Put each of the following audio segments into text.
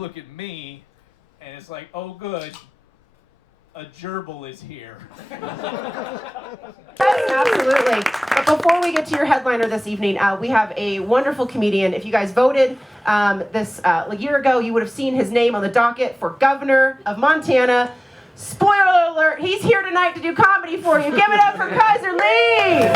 look at me, and it's like, oh good, a gerbil is here. Absolutely. But before we get to your headliner this evening, we have a wonderful comedian. If you guys voted a year ago, you would have seen his name on the docket for governor of Montana. Spoiler alert, he's here tonight to do comedy for you. Give it up for Kaiser Lee!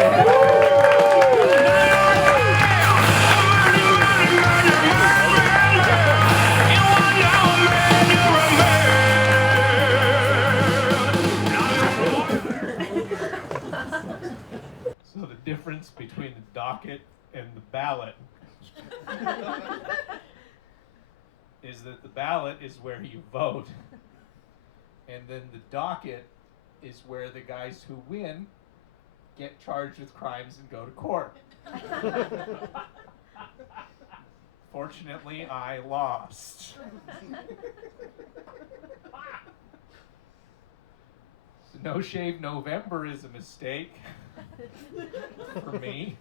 So the difference between the docket and the ballot is that the ballot is where you vote, and then the docket is where the guys who win get charged with crimes and go to court. Fortunately, I lost. So No Shave November is a mistake for me.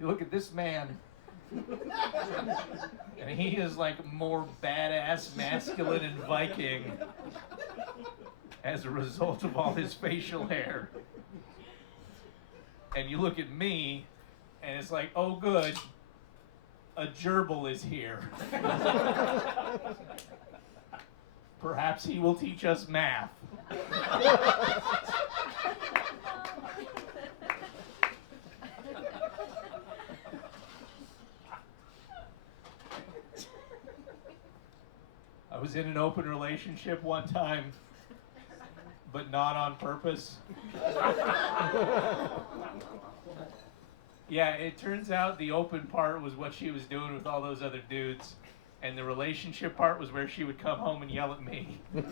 You look at this man, and he is like more badass, masculine, and Viking as a result of all his facial hair. And you look at me, and it's like, oh good, a gerbil is here. Perhaps he will teach us math. I was in an open relationship one time, but not on purpose. Yeah, it turns out the open part was what she was doing with all those other dudes, and the relationship part was where she would come home and yell at me. And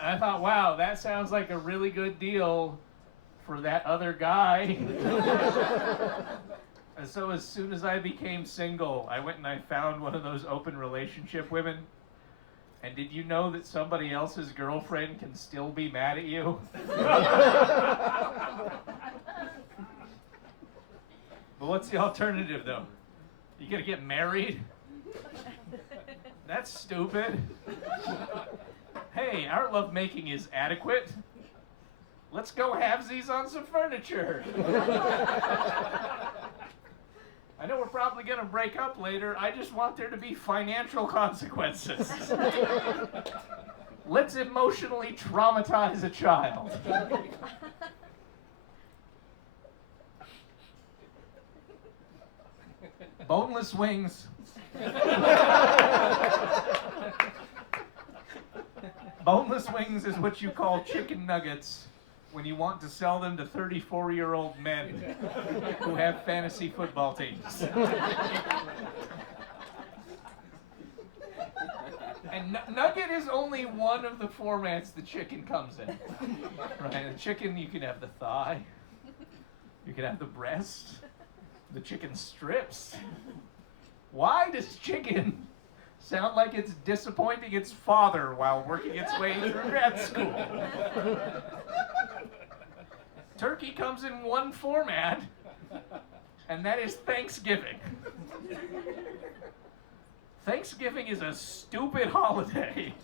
I thought, wow, that sounds like a really good deal for that other guy. And so as soon as I became single, I went and I found one of those open relationship women. And did you know that somebody else's girlfriend can still be mad at you? But what's the alternative, though? You gonna get married? That's stupid. Hey, our lovemaking is adequate. Let's go halvesies on some furniture. I know we're probably gonna break up later. I just want there to be financial consequences. Let's emotionally traumatize a child. Boneless wings. Boneless wings is what you call chicken nuggets when you want to sell them to 34-year-old men who have fantasy football teams. And nugget is only one of the formats the chicken comes in. Right? And chicken, you can have the thigh, you can have the breast, the chicken strips. Why does chicken sound like it's disappointing its father while working its way through grad school? Turkey comes in one format, and that is Thanksgiving. Thanksgiving is a stupid holiday.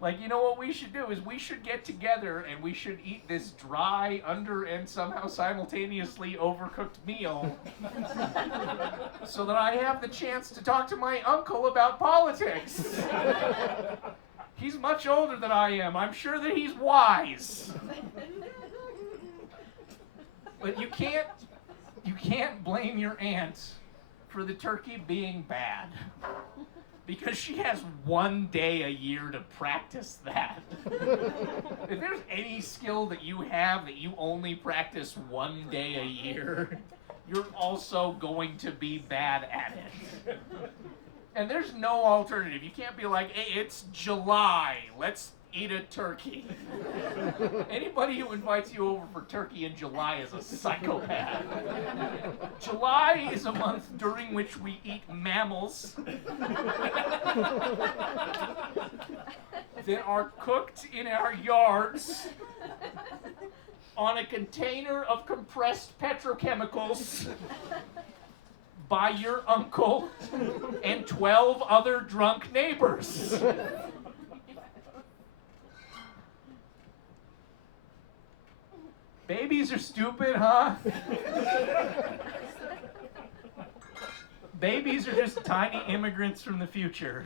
Like, you know what we should do is we should get together and we should eat this dry, under, and somehow simultaneously overcooked meal so that I have the chance to talk to my uncle about politics. He's much older than I am. I'm sure that he's wise. But you can't blame your aunt for the turkey being bad. Because she has one day a year to practice that. If there's any skill that you have that you only practice one day a year, you're also going to be bad at it. And there's no alternative. You can't be like, hey, it's July, let's eat a turkey. Anybody who invites you over for turkey in July is a psychopath. July is a month during which we eat mammals that are cooked in our yards on a container of compressed petrochemicals by your uncle and 12 other drunk neighbors. Babies are stupid, huh? Babies are just tiny immigrants from the future.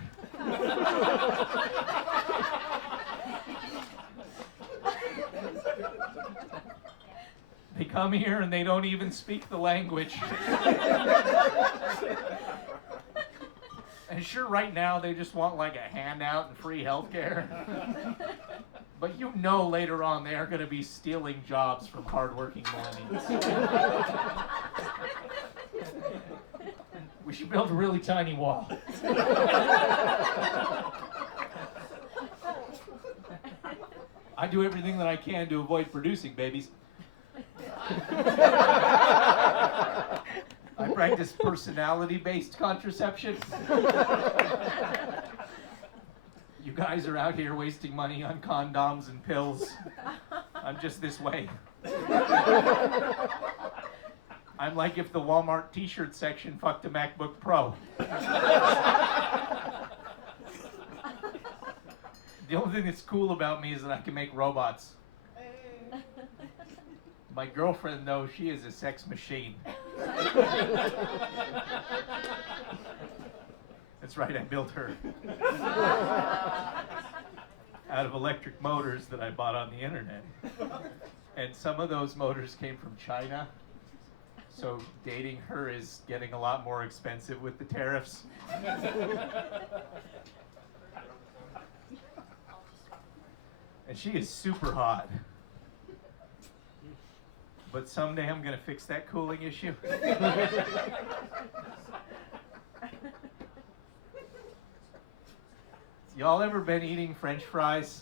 They come here and they don't even speak the language. And sure, right now they just want like a handout and free healthcare. But you know later on they are going to be stealing jobs from hardworking millennials. We should build a really tiny wall. I do everything that I can to avoid producing babies. I practice personality-based contraception. You guys are out here wasting money on condoms and pills. I'm just this way. I'm like if the Walmart t-shirt section fucked a MacBook Pro. The only thing that's cool about me is that I can make robots. My girlfriend, though, she is a sex machine. That's right, I built her. Out of electric motors that I bought on the internet. And some of those motors came from China. So dating her is getting a lot more expensive with the tariffs. And she is super hot. But someday I'm gonna fix that cooling issue. Y'all ever been eating French fries?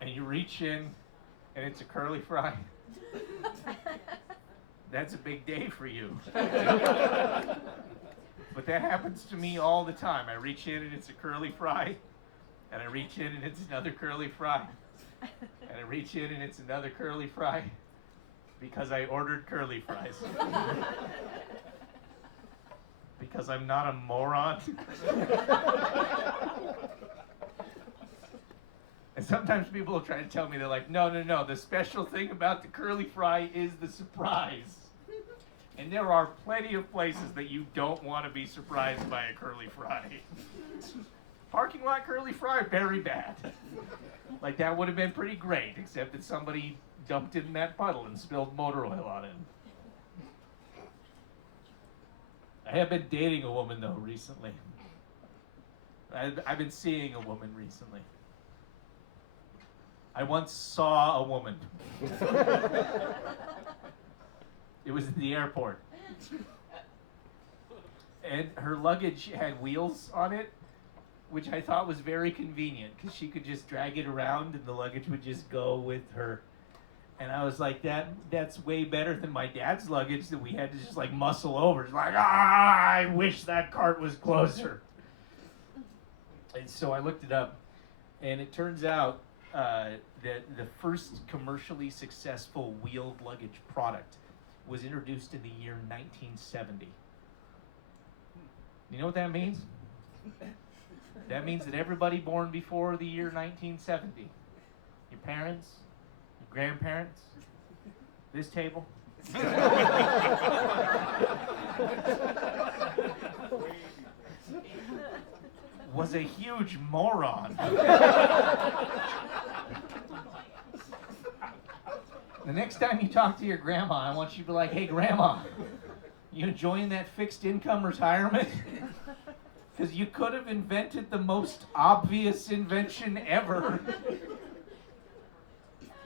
And you reach in and it's a curly fry? That's a big day for you. But that happens to me all the time. I reach in and it's a curly fry. And I reach in and it's another curly fry. And I reach in and it's another curly fry. Because I ordered curly fries. Because I'm not a moron. And sometimes people will try to tell me, they're like, no, the special thing about the curly fry is the surprise. And there are plenty of places that you don't want to be surprised by a curly fry. Parking lot curly fry, very bad. Like that would have been pretty great, except that somebody dumped it in that puddle and spilled motor oil on it. I have been dating a woman, though, recently. I've been seeing a woman recently. I once saw a woman. It was in the airport. And her luggage had wheels on it, which I thought was very convenient, because she could just drag it around and the luggage would just go with her. And I was like, that's way better than my dad's luggage that we had to just like muscle over. It's like, I wish that cart was closer. And so I looked it up, and it turns out that the first commercially successful wheeled luggage product was introduced in the year 1970. You know what that means? That means that everybody born before the year 1970, your parents, your grandparents, this table, was a huge moron. The next time you talk to your grandma, I want you to be like, hey, Grandma, you enjoying that fixed income retirement? Because you could have invented the most obvious invention ever.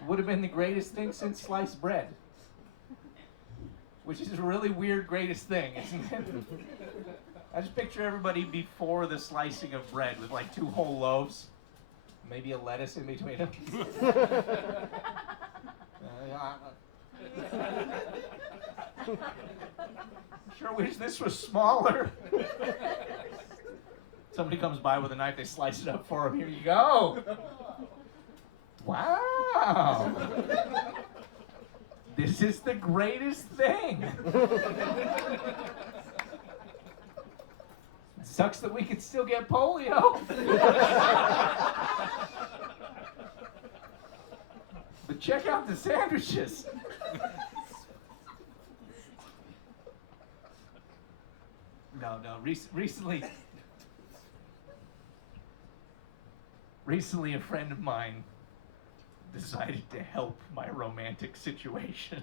Would have been the greatest thing since sliced bread. Which is a really weird greatest thing, isn't it? I just picture everybody before the slicing of bread with like 2 whole loaves. Maybe a lettuce in between them. Sure wish this was smaller. Somebody comes by with a knife, they slice it up for him. Here you go. Wow. This is the greatest thing. It sucks that we could still get polio. But check out the sandwiches. No, recently a friend of mine decided to help my romantic situation.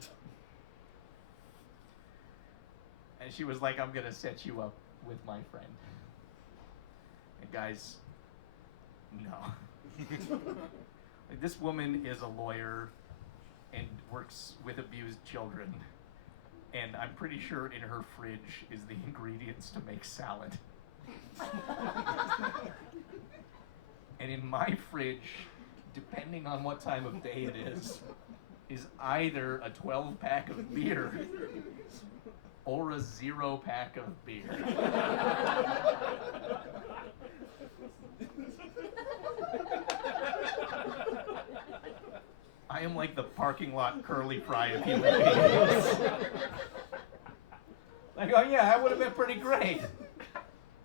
And she was like, I'm gonna set you up with my friend. And guys, no. Like, this woman is a lawyer and works with abused children. And I'm pretty sure in her fridge is the ingredients to make salad. And in my fridge, depending on what time of day it is either a 12-pack of beer or a 0-pack of beer. I am like the parking lot curly fry of human beings. Like, oh yeah, that would have been pretty great.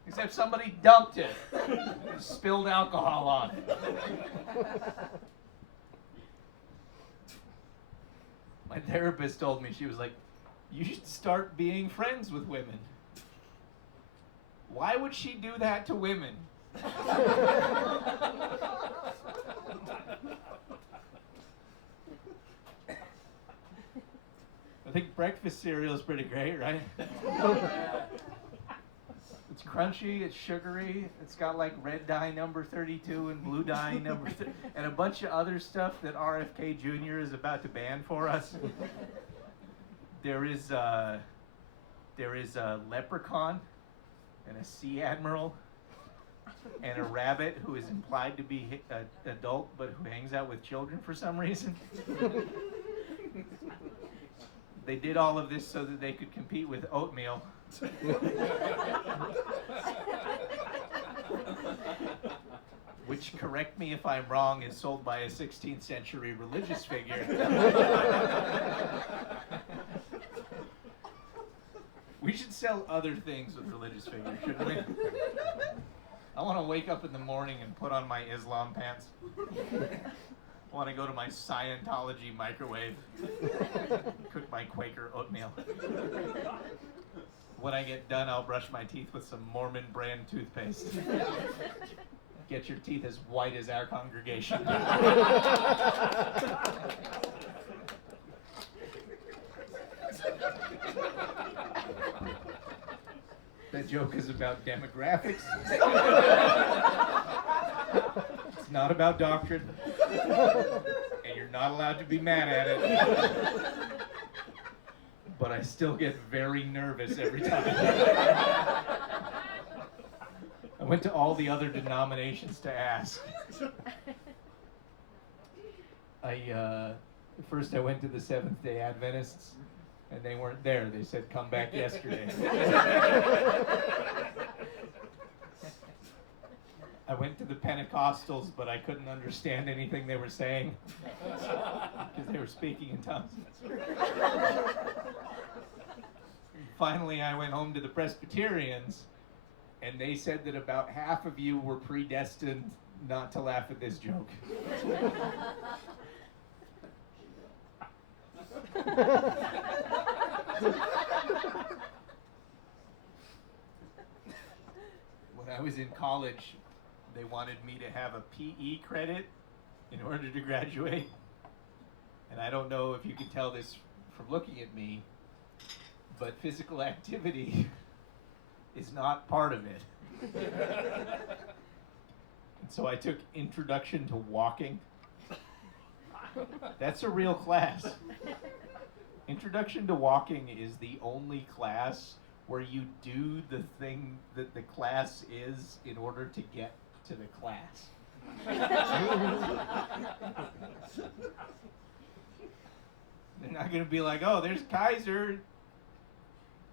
Except somebody dumped it. And spilled alcohol on it. My therapist told me, she was like, you should start being friends with women. Why would she do that to women? I think breakfast cereal is pretty great, right? It's crunchy, it's sugary, it's got like red dye number 32 and blue dye number 30, and a bunch of other stuff that RFK Jr. is about to ban for us. There is a leprechaun and a sea admiral and a rabbit who is implied to be an adult but who hangs out with children for some reason. They did all of this so that they could compete with oatmeal. Which, correct me if I'm wrong, is sold by a 16th century religious figure. We should sell other things with religious figures, shouldn't we? I want to wake up in the morning and put on my Islam pants. I want to go to my Scientology microwave, cook my Quaker oatmeal. When I get done, I'll brush my teeth with some Mormon brand toothpaste. Get your teeth as white as our congregation. That joke is about demographics. It's not about doctrine. And you're not allowed to be mad at it. But I still get very nervous every time. I went to all the other denominations to ask. First I went to the Seventh-day Adventists, and they weren't there. They said, come back yesterday. I went to the Pentecostals, but I couldn't understand anything they were saying because they were speaking in tongues. Finally, I went home to the Presbyterians, and they said that about half of you were predestined not to laugh at this joke. When I was in college, they wanted me to have a PE credit in order to graduate. And I don't know if you can tell this from looking at me, but physical activity is not part of it. And so I took Introduction to Walking. That's a real class. Introduction to Walking is the only class where you do the thing that the class is in order to get to the class. They're not going to be like, oh, there's Kaiser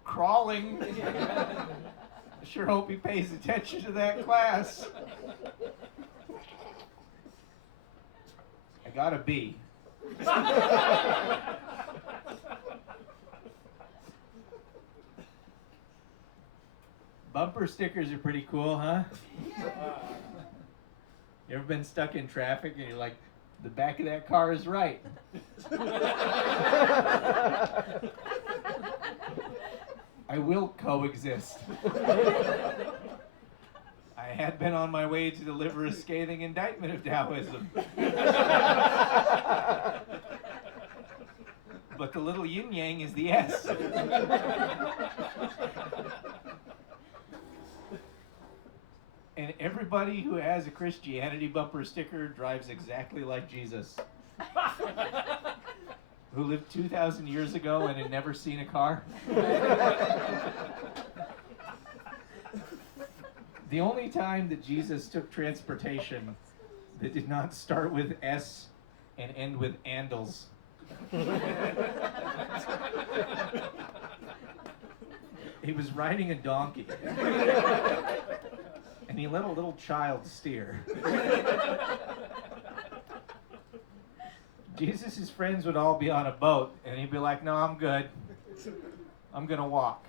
crawling. I sure hope he pays attention to that class. I got a B. Bumper stickers are pretty cool, huh? You ever been stuck in traffic and you're like, the back of that car is right. I will coexist. I had been on my way to deliver a scathing indictment of Taoism. But the little yin-yang is the S. And everybody who has a Christianity bumper sticker drives exactly like Jesus, who lived 2,000 years ago and had never seen a car. The only time that Jesus took transportation that did not start with S and end with Andals. He was riding a donkey. And he let a little child steer. Jesus' friends would all be on a boat, and he'd be like, no, I'm good. I'm gonna walk.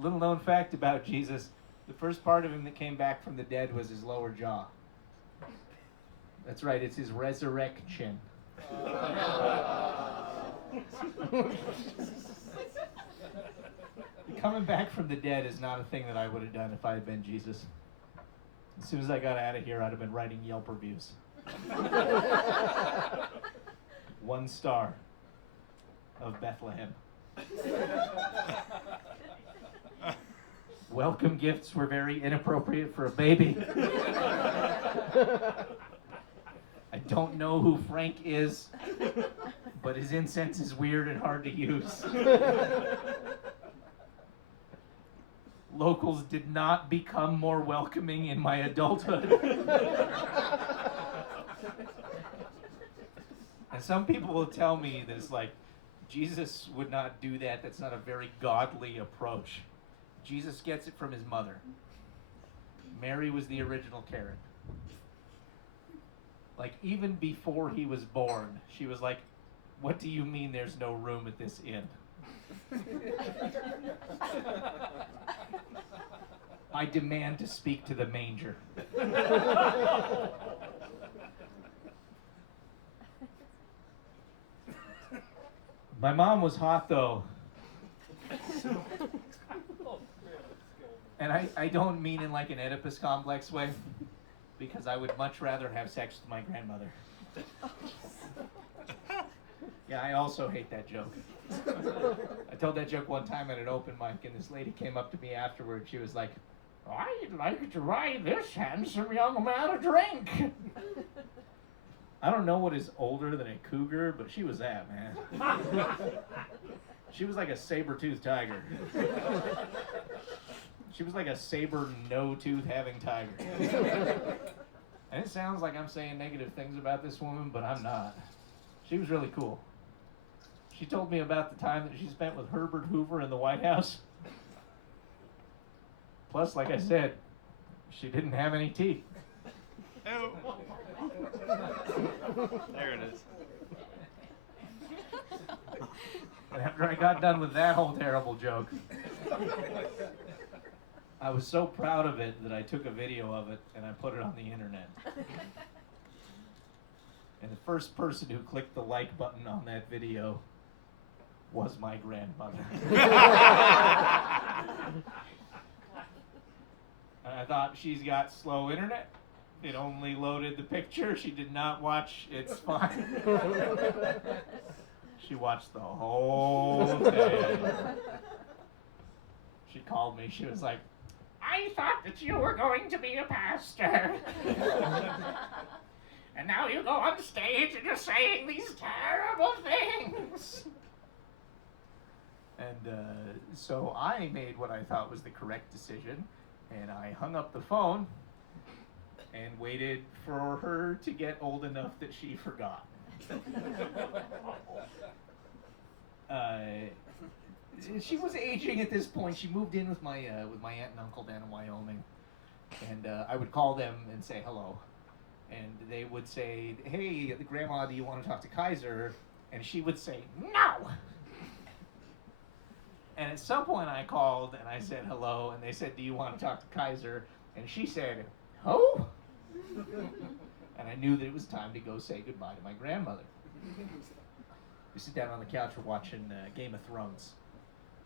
Little known fact about Jesus, the first part of him that came back from the dead was his lower jaw. That's right, it's his resurrection. Coming back from the dead is not a thing that I would have done if I had been Jesus. As soon as I got out of here, I'd have been writing Yelp reviews. 1 star of Bethlehem. Welcome gifts were very inappropriate for a baby. I don't know who Frank is, but his incense is weird and hard to use. Locals did not become more welcoming in my adulthood. And some people will tell me that it's like, Jesus would not do that. That's not a very godly approach. Jesus gets it from his mother. Mary was the original Karen. Like, even before he was born, she was like, what do you mean there's no room at this inn? I demand to speak to the manger. My mom was hot, though. And I don't mean in like an Oedipus complex way, because I would much rather have sex with my grandmother. Yeah, I also hate that joke. I told that joke one time at an open mic, and this lady came up to me afterward. She was like, I'd like to buy this handsome young man a drink. I don't know what is older than a cougar, but she was that, man. She was like a saber-toothed tiger. She was like a saber no-tooth having tiger. And it sounds like I'm saying negative things about this woman, but I'm not. She was really cool. She told me about the time that she spent with Herbert Hoover in the White House. Plus, like I said, she didn't have any teeth. Oh. There it is. And after I got done with that whole terrible joke, I was so proud of it that I took a video of it and I put it on the internet. And the first person who clicked the like button on that video was my grandmother. And I thought, she's got slow internet. It only loaded the picture. She did not watch It's Fine. She watched the whole thing. She called me. She was like, I thought that you were going to be a pastor. And now you go on stage and you're saying these terrible things. And so I made what I thought was the correct decision. And I hung up the phone and waited for her to get old enough that she forgot. She was aging at this point. She moved in with my aunt and uncle down in Wyoming, and I would call them and say hello, and they would say, "Hey, Grandma, do you want to talk to Kaiser?" And she would say, "No." And at some point I called and I said hello, and they said, do you want to talk to Kaiser? And she said, who? And I knew that it was time to go say goodbye to my grandmother. We sit down on the couch, we're watching Game of Thrones,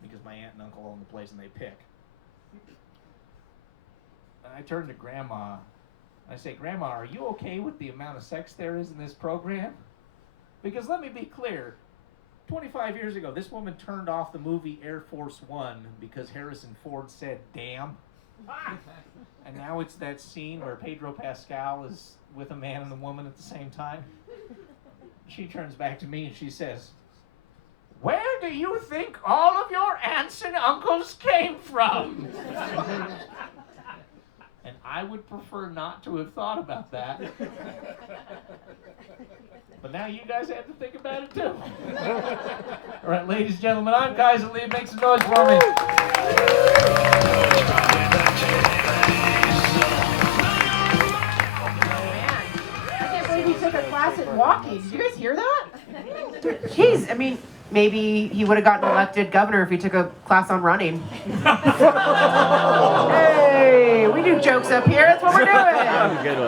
because my aunt and uncle own the place and they pick. And I turn to Grandma, and I say, Grandma, are you okay with the amount of sex there is in this program? Because let me be clear, 25 years ago, this woman turned off the movie Air Force One because Harrison Ford said, damn. And now it's that scene where Pedro Pascal is with a man and a woman at the same time. She turns back to me and she says, where do you think all of your aunts and uncles came from? And I would prefer not to have thought about that. But now you guys have to think about it too. All right, ladies and gentlemen, I'm Kaiser Lee. Make some noise for me. He took a class at walking. Did you guys hear that? Jeez, I mean, maybe he would have gotten elected governor if he took a class on running. Hey, we do jokes up here. That's what we're doing. Good one.